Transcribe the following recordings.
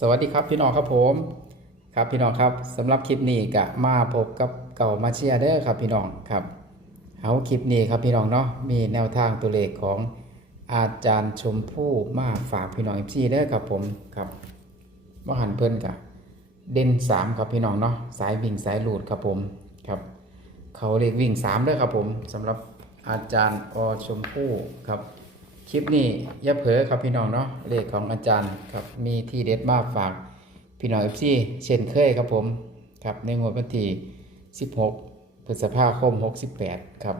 สวัสดีครับพี่น้องครับผมครับพี่น้องครับสำหรับคลิปนี้ก็มาพบกับเก่ามาเชียร์เด้อครับพี่น้องครับเอาคลิปนี้ครับพี่น้องเนาะมีแนวทางตัวเลขของอาจารย์ชมพู่มาฝากพี่น้องเอฟซีเด้อครับผมครับว่าหันเพิ่นกะเด่นสามครับพี่น้องเนาะสายวิ่งสายหลุดครับผมครับ เขาเลขวิ่งสามเด้อครับผมสำหรับอาจารย์อชมพู่ครับ คลิปนี้อย่าเผลอครับพี่น้องเนาะเลขของอาจารย์ครับมีที่เด็ดมากฝากพี่น้องเอฟซีเช่นเคยครับผมครับในงวดวันที่ 16พฤษภาคม 68 ครับ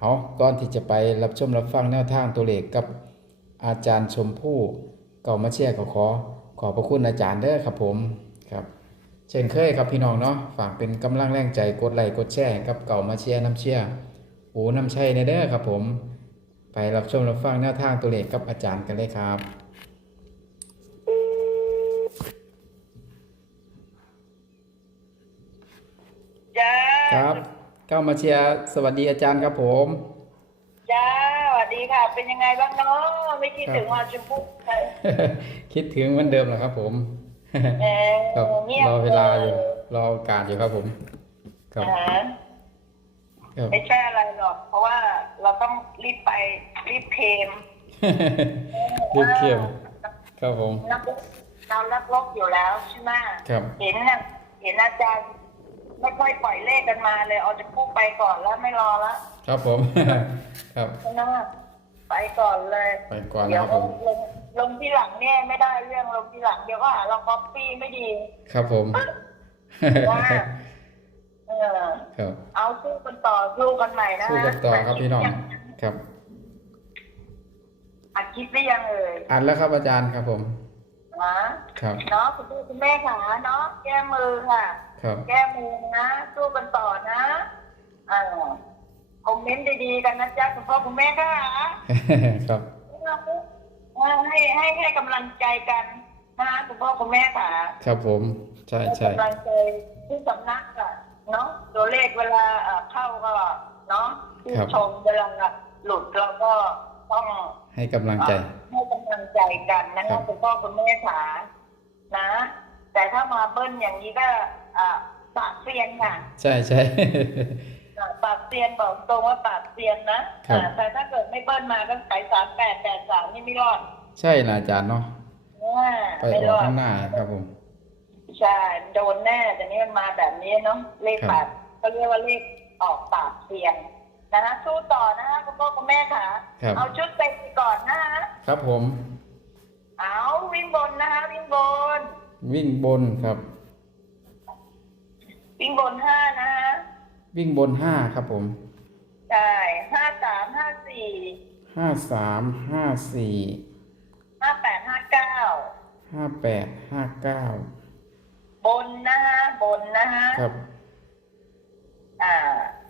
เอาก่อนที่จะไปรับชมรับฟังแนวทางตัวเลขกับอาจารย์ชมพู่เก่ามาเชียร์ก็ขอขอบพระคุณอาจารย์เด้อครับผมครับเช่นเคยครับพี่น้องเนาะฝากเป็นกำลังแรงใจกดไลค์กดแชร์กับเก่ามาเชียร์น้ำเชียร์โอ้น้ำชัยในเด้อครับผม ไปรับชมรับฟังแนวทางตัวเลขกับอาจารย์กันเลยครับ จ้าครับเข้ามาเชียร์สวัสดีอาจารย์ครับผม จ้าสวัสดีค่ะ เป็นยังไงบ้างเนาะไม่คิดครับถึงวันชมพู่เลยคิดถึงเหมือนเดิมเหรอครับผมเออครับเงียบรอเวลาอยู่รอโอกาสอยู่ครับผม ครับ อ่าฮะ ครับ ไม่ใช่อะไรหรอก เพราะว่าเราต้องรีบไปรีบเคลมรีบเที่ยวครับผมนักเรานักลบอยู่แล้วใช่ไหมครับ เห็นนะเห็นอาจารย์ไม่ค่อยปล่อยเลขกันมาเลยเอาจะพูดไปก่อนแล้วไม่รอละครับผม ครับนะไปก่อนเลย ไปก่อนเดี๋นะยวครับผมลงลงที่หลังเนี่ยไม่ได้เรื่องลงที่หลังเดี๋ยวก็หาเราก๊อปปี้ไม่ดี ครับผม ว่าเออครับเอาสู้กันต่อสู้กันใหม่นะสู้กันต่อครับพี่น้องครับอัดคลิปได้ยังเอ่ยอ่านแล้วครับอาจารย์ครับผมนะครับเนาะคุณพ่อคุณแม่ขาเนาะแก้มือค่ะครับแก้มือนะสู้กันต่อนะอ่าคอมเมนต์ดีๆกันนะจ๊ะคุณพ่อคุณแม่ค่ะครับให้ให้ให้กำลังใจกันนะคุณพ่อคุณแม่ค่ะ ครับผม ใช่ให้ใช่กำลังใจที่สำนักอะ เนาะตัวเลขเวลาเอ่อเข้าก็เนาะที่ชมเวลาหลุดเราก็ต้องให้กำลังใจ ให้กำลังใจกันนะครัคะบ คุณพ่อคุณแม่ขานะ แต่ถ้ามาเบิ้ลอย่างนี้ก็อ่าปากเซียนค่ะ ใช่ใช่อ่าปากเซียนบอกตรงว่าปากเซียนนะครับ อ่าแต่ถ้าเกิดไม่เบิ้ลมาก็ขายสามแปดแปดสามนี่ไม่รอดใช่นะอาจารย์เนาะอ่าไปไม่อรอกอดข้างหน้าครับผม ใช่โดนแน่แต่นี่มันมาแบบนี้เนาะเลขครับปากเขาเรียกว่าเลขออกปากเซียนนะคะสู้ต่อนะคะคุณพ่อคุณแม่ค่ะครับเอาชุดเต็มไปก่อนนะคะครับผม เอาวิ่งบนนะคะวิ่งบน วิ่งบนครับ วิ่งบนห้านะคะวิ่งบนห้าครับผมใช่ห้าสามห้าสี่ห้าสามห้าสี่ห้าแปดห้าเก้าห้าแปดห้าเก้า บนนะคะบนนะคะครับ อ่า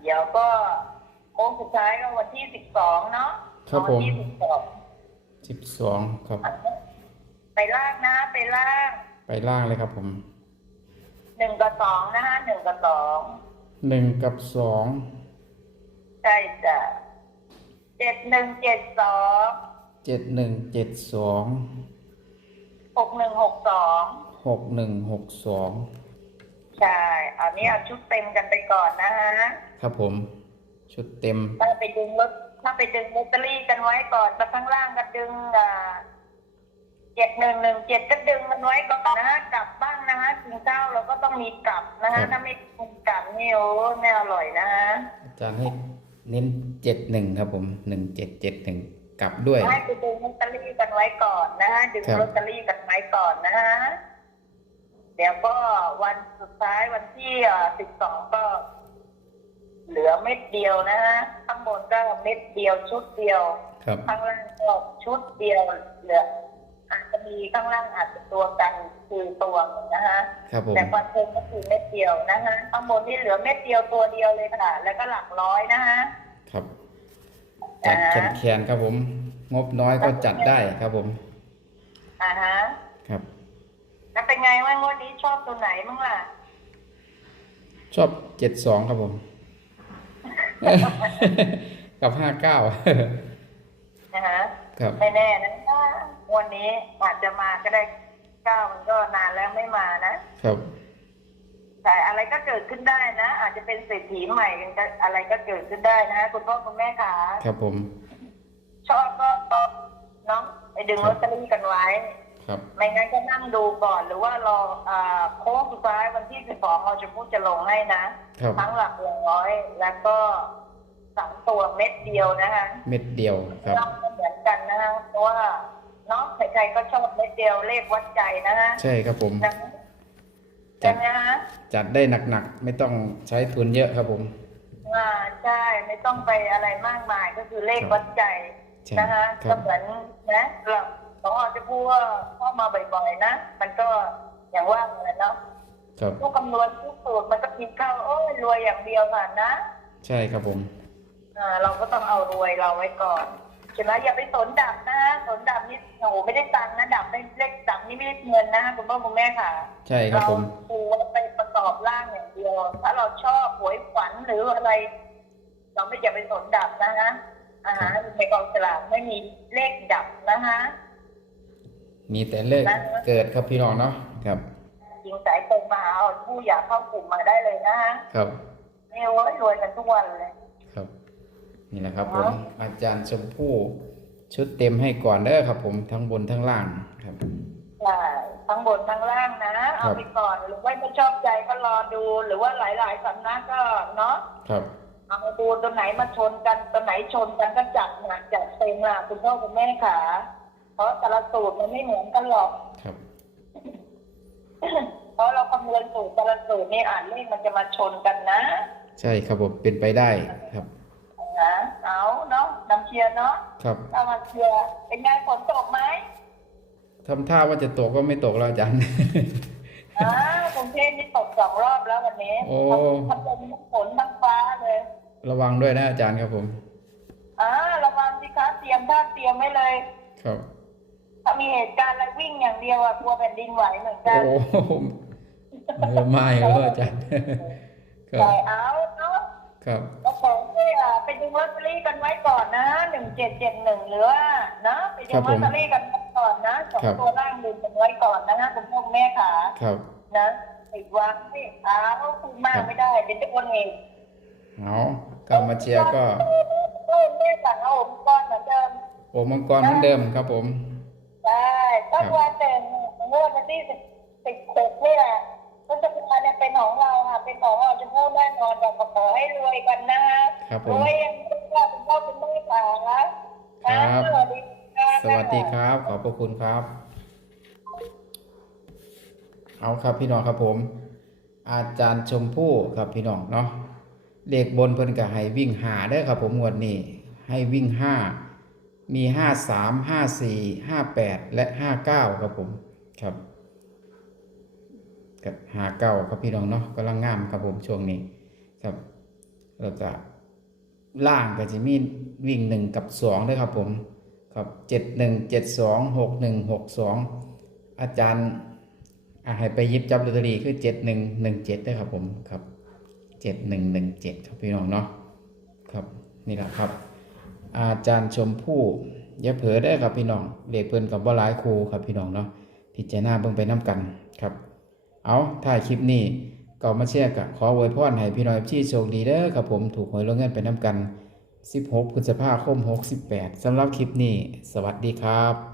เดี๋ยวก็โค้งสุดท้ายก็วันที่สิบสองเนาะครับผม วันที่สิบสองสิบสองครับ ไปล่างนะไปล่างไปล่างเลยครับผมหนึ่งกับสองนะคะหนึ่งกับสองหนึ่งกับสองใช่จ้ะเจ็ดหนึ่งเจ็ดสองเจ็ดหนึ่งเจ็ดสองหกหนึ่งหกสอง หกหนึ่งหกสองใช่อันนี้เอาชุดเต็มกันไปก่อนนะฮะ ครับผม ชุดเต็ม ถ้าไปดึงลอตถ้าไปดึงลอตเตอรี่กันไว้ก่อนมาข้างล่างก็ดึงอ่าเจ็ดหนึ่งหนึ่งเจ็ดก็ดึงมันไว้ก่อนนะฮะกลับบ้างนะฮะกินข้าวเราก็ต้องมีกลับนะครัฮะบ ถ้าไม่มีกลับนี่โอ้ไม่อร่อยนะฮะอาจารย์ให้เน้นเจ็ดหนึ่งครับผมหนึ่งเจ็ดเจ็ดหนึ่งกลับด้วย ให้ไปดึงลอตเตอรี่กันไว้ก่อนนะฮะดึงครับ ลอตเตอรี่กันไว้ก่อนนะฮะ เดี๋ยวก็วันสุดท้ายวันที่สิบสองก็ เหลือเม็ดเดียวนะฮะข้างบนก็เม็ดเดียวชุดเดียวครับข้างล่างก็ชุดเดียวเหลืออาจจะมีข้างล่างอาจจะตัวกันคือตัวหนึ่งนะฮะครับผมแต่ความเต็มก็คือเม็ดเดียวนะฮะข้างบนนี่เหลือเม็ดเดียวตัวเดียวเลยค่ะ แล้วก็หลักร้อยนะฮะครับจัดแขนแขนๆครับผม งบน้อยก็จัดได้ครับผมอ่าฮะครับ แล้วเป็นไงว่างวันนี้ชอบตัวไหนบ้างล่ะ ชอบเจ็ดสองครับผม กับห้าเก้านะฮะครับไม่แน่นะวันนี้อาจจะมาก็ได้เก้ามันก็ไม่มานะครับ แต่อะไรก็เกิดขึ้นได้นะ อาจจะเป็นเศรษฐีใหม่กันก็อะไรก็เกิดขึ้นได้นะคุณพ่อคุณแม่ขาครับผม ชอบก็น้องไปดึงลอตเตอรี่กันไว้ ครับไม่งั้นก็นั่งดูก่อนหรือว่ารออ่าโค้งสุดท้ายวันที่สิบสองเราจะพูดจะลงให้นะ ครับทั้งหลักร้อยแล้วก็สามตัวเม็ดเดียวนะคะเม็ดเดียวครับ ต้องเหมือนกันนะคะเพราะว่าเนาะใครๆก็ชอบเม็ดเดียวเลขวัดใจนะคะใช่ครับผมนะจัใช่ดไหมคะ จัดได้หนักๆ ไม่ต้องใช้ทุนเยอะครับผม อ่าใช่ไม่ต้องไปอะไรมากมายก็คือเลขวัดใจใช่นะคะครัก็บ เหมือนนะเรา หมอจะพูดว่าเข้ามาบ่อยๆนะ มันก็อย่างว่าเลยเนาะครับผู้คำนวณผู้สูตรมันก็คิดเข้าโอ้ยรวยอย่างเดียวค่ะนะ ใช่ครับผมอ่าเราก็ต้องเอารวยเราไว้ก่อนใช่ไหมอย่าไปสนดับนะสนดับนี่โอ้โหไม่ได้ตังค์นะดับไม่เลขดับนี่ไม่ได้เงินนะคุณพ่อคุณแม่ค่ะ ใช่ครับเราผมปูไปประกอบร่างอย่างเดียวถ้าเราชอบหวยฝันหรืออะไร เราไม่อย่าไปสนดับนะฮะอาหารในกองสลากไม่มีเลขดับนะฮะ มีแต่เลขเกิดครับพี่น้องเนาะครับยิงสายตรงมาหาผู้อยากเข้ากลุ่มมาได้เลยนะฮะครับนี่โอ้ยรวยกันทุกวันเลย ครับ นี่แหละครับคผรับมอาจารย์ชมพู่ชุดเต็มให้ก่อนเด้อครับ ผมทั้งบนทั้งล่างครับใช่ทั้งบนทั้งล่างนะ เอาไปก่อนหรือว่าไม่ชอบใจก็รอดูหรือว่าหลายๆสำนักก็เนาะครับเอามาดูตัวไหนมาชนกันตัวไหนชนกันก็จัดหนักจัดเต็มล่ะคุณพ่อคุณแม่ขาเพ ราะแต่ละสูตรมันไม่เหมือนกันหรอกครับเพราะเราคำนวณสูตรแต่ละสูตรนี่อ่านเลขมันจะมาชนกันนะ ใช่ครับผมเป็นไปได้ครับนะเอาเนาะน้ำเชียร์เนาะครับเอามาเชียร์เป็นไงฝนตกไหมทำท่าว่าจะตกก็ไม่ตกแล้วอาจารย์อ่ากรุงเทพนี่ตกสองรอบแล้ววันนี้โอ้ทั้งลมทั้งฝนทั้งฟ้าเลย ระวังด้วยนะอาจารย์ครับผมอ่าระวังสิคะเตรียมท่าเตรียมไว้เลย ครับ ถ้ามีเหตุการณ์อะไรวิ่งอย่างเดียวอะกลัวแผ่นดินไหวเหมือนกัโอ้นโหเออไม่ครับอาจารย์ครับใส่เอาเนาะครับแล้วผมเนี่ยไปดูลอตเตอรี่กันไว้ก่อนนะหนึ่งเจ็ดเจ็ดหนึ่งหรือว่านะไปดูลอตเตอรี่กันไว้ก่อนนะสองตัวล่างดูกันไว้ก่อนนะฮะคุณพ่อแม่ขาครับ นะติดวางที่อ้าวคุณมากไม่ได้เดี๋ยวจะโอนเองเอากรรมาเชียร์ก็เออแม่สั่งเอาผมก่อนเหมือนเดิมโอมังกรเหมือนเดิมครับผม ได้ต้องวันเต็มงวดวันที่สิบสิบหกนี่แหละพุทธคุณเนี่ยเป็นของเราค่ะ เป็นของเราจะพูดแน่นอนแต่ขอให้รวยกันนะฮะครับผรวยยังเป็นพ่อเป็นพ่อเป็นแม่สาวนะครับสวัสดีครับสวัสดีครับ ขอบพระคุณครับ เอาครับพี่น้องครับผม อาจารย์ชมพู่ครับพี่น้องเนาะเลขบนเพิ่นก็ให้วิ่งหาได้ครับผมงวดนี้ให้วิ่งห้า มีห้าสามห้าสี่ห้าแปดและห้าเก้าครับผมครับกับหาเก้าครับพี่น้องเนาะกำลังงามครับผมช่วงนี้ครับแล้วก็ล่างก็จะมีวิ่งหนึ่งกับสองด้วยครับผมครับเจ็ดหนึ่งเจ็ดสองหกหนึ่งหกสองอาจารย์อะให้ไปยิบจับลอตเตอรี่คือเจ็ดหนึ่งหนึ่งเจ็ดด้วยครับผมครับเจ็ดหนึ่งหนึ่งเจ็ดครับพี่น้องเนาะครับนี่แหละครับ อาจารย์ชมพู่อย่าเผลอได้ครับพี่น้องเลขเพิ่นกับว่าหลายครูครับพี่น้องเนาะพิจารณาเบิ่งไปน้กันครับ เอาถ่ายคลิปนี้ก็มาแชร์กับขออวยพรให้พี่น้อยที่โชคดีเด้อครับผมถูกหวยลงเงินไปน้กัน 16พฤษภาคม 68สำหรับคลิปนี้ สวัสดีครับ